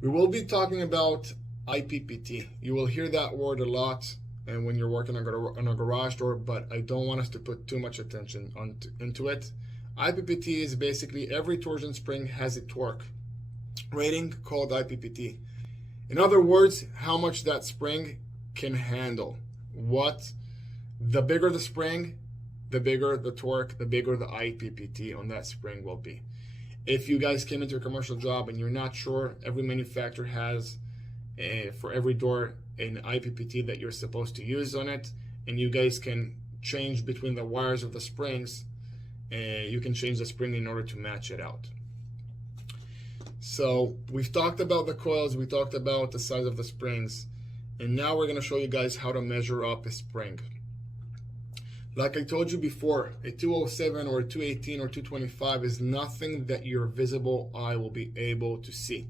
We will be talking about IPPT. You will hear that word a lot and when you're working on a garage door, but I don't want us to put too much attention into it. IPPT is basically every torsion spring has a torque rating called IPPT. In other words, how much that spring can handle. The bigger the spring, the bigger the torque, the bigger the IPPT on that spring will be. If you guys came into a commercial job and you're not sure, every manufacturer has for every door an IPPT that you're supposed to use on it, and you guys can change between the wires of the springs. You can change the spring in order to match it out. So we've talked about the coils, we talked about the size of the springs, and now we're going to show you guys how to measure up a spring. Like I told you before, a 207 or a 218 or 225 is nothing that your visible eye will be able to see.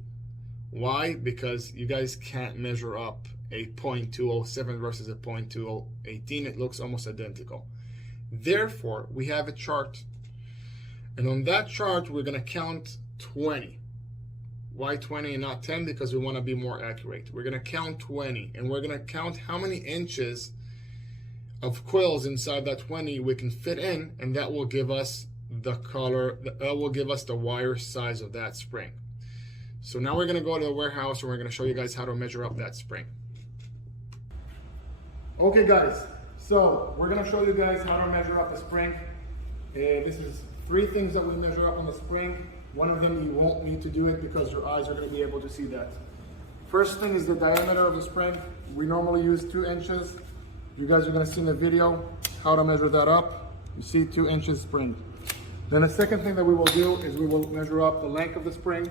Why? Because you guys can't measure up a 0.207 versus a 0.218. It looks almost identical. Therefore, we have a chart. And on that chart, we're going to count 20. Why 20 and not 10? Because we want to be more accurate. We're going to count 20, and we're going to count how many inches of coils inside that 20 we can fit in, and that will give us the color, that will give us the wire size of that spring. So now we're going to go to the warehouse and we're going to show you guys how to measure up that spring. Okay guys, so we're going to show you guys how to measure up the spring. This is 3 things that we measure up on the spring. One of them you won't need to do it because your eyes are going to be able to see that. First thing is the diameter of the spring. We normally use 2 inches. You guys are going to see in the video how to measure that up. You see 2 inches spring. Then the second thing that we will do is we will measure up the length of the spring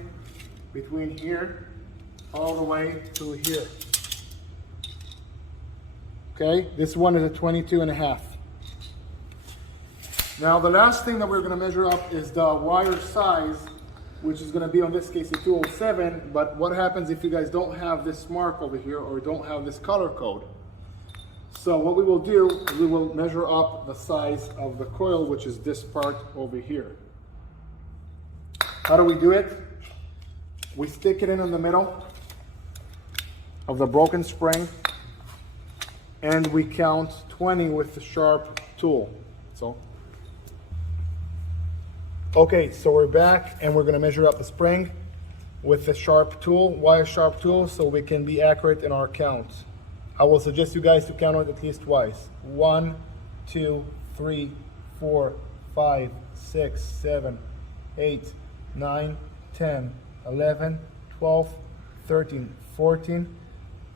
between here all the way to here. Okay, this one is a 22.5. Now the last thing that we're going to measure up is the wire size, which is going to be on this case a 207. But what happens if you guys don't have this mark over here or don't have this color code? So what we will do is we will measure up the size of the coil, which is this part over here. How do we do it? We stick it in the middle of the broken spring and we count 20 with the sharp tool. Okay, so we're back and we're going to measure up the spring with the sharp tool. Why a sharp tool? So we can be accurate in our count. I will suggest you guys to count it at least twice. 1, 2, 3, 4, 5, 6, 7, 8, 9, 10, 11, 12, 13, 14,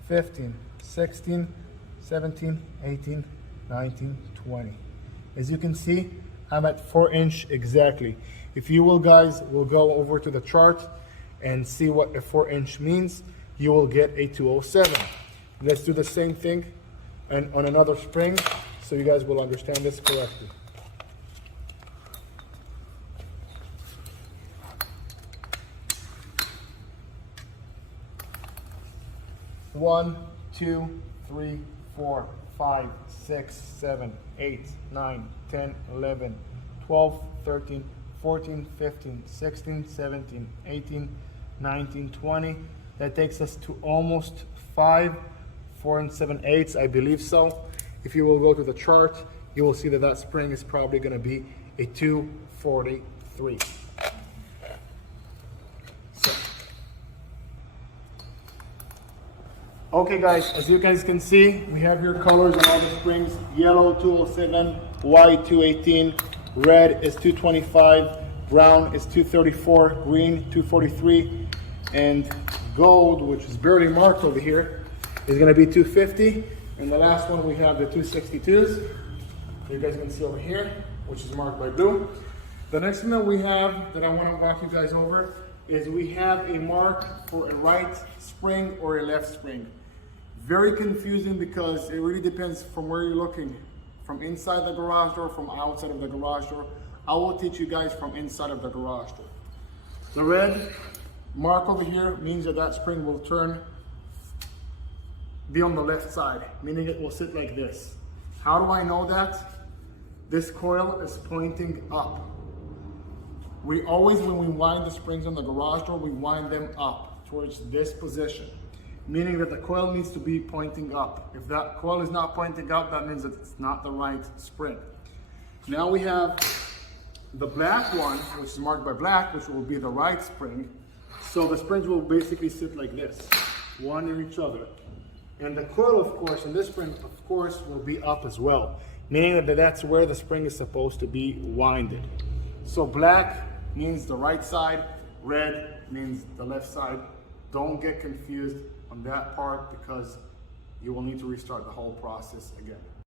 15, 16, 17, 18, 19, 20. As you can see, I'm at 4 inch exactly. If you will guys will go over to the chart and see what a 4 inch means, you will get a 207. Let's do the same thing and on another spring so you guys will understand this correctly. One, 2, 3, 4, 5, 6, 7, 8, 9, 10, 11, 12, 13, 14, 15, 16, 17, 18, 19, 20. That takes us to almost 5, 4 7/8, I believe so. If you will go to the chart, you will see that that spring is probably going to be a 243. Okay guys, as you guys can see, we have here colors on all the springs. Yellow 207, white 218, red is 225, brown is 234, green 243, and gold, which is barely marked over here, is going to be 250. And the last one we have the 262s. You guys can see over here, which is marked by blue. The next thing that we have that I want to walk you guys over is we have a mark for a right spring or a left spring. Very confusing because it really depends from where you're looking. From inside the garage door, from outside of the garage door. I will teach you guys from inside of the garage door. The red mark over here means that that spring will be on the left side, meaning it will sit like this. How do I know that? This coil is pointing up. We always, when we wind the springs on the garage door, we wind them up towards this position, meaning that the coil needs to be pointing up. If that coil is not pointing up, that means that it's not the right spring. Now we have the black one, which is marked by black, which will be the right spring. So the springs will basically sit like this, one in each other. And the coil, of course, and this spring, of course, will be up as well, meaning that that's where the spring is supposed to be winded. So black means the right side, red means the left side. Don't get confused on that part because you will need to restart the whole process again.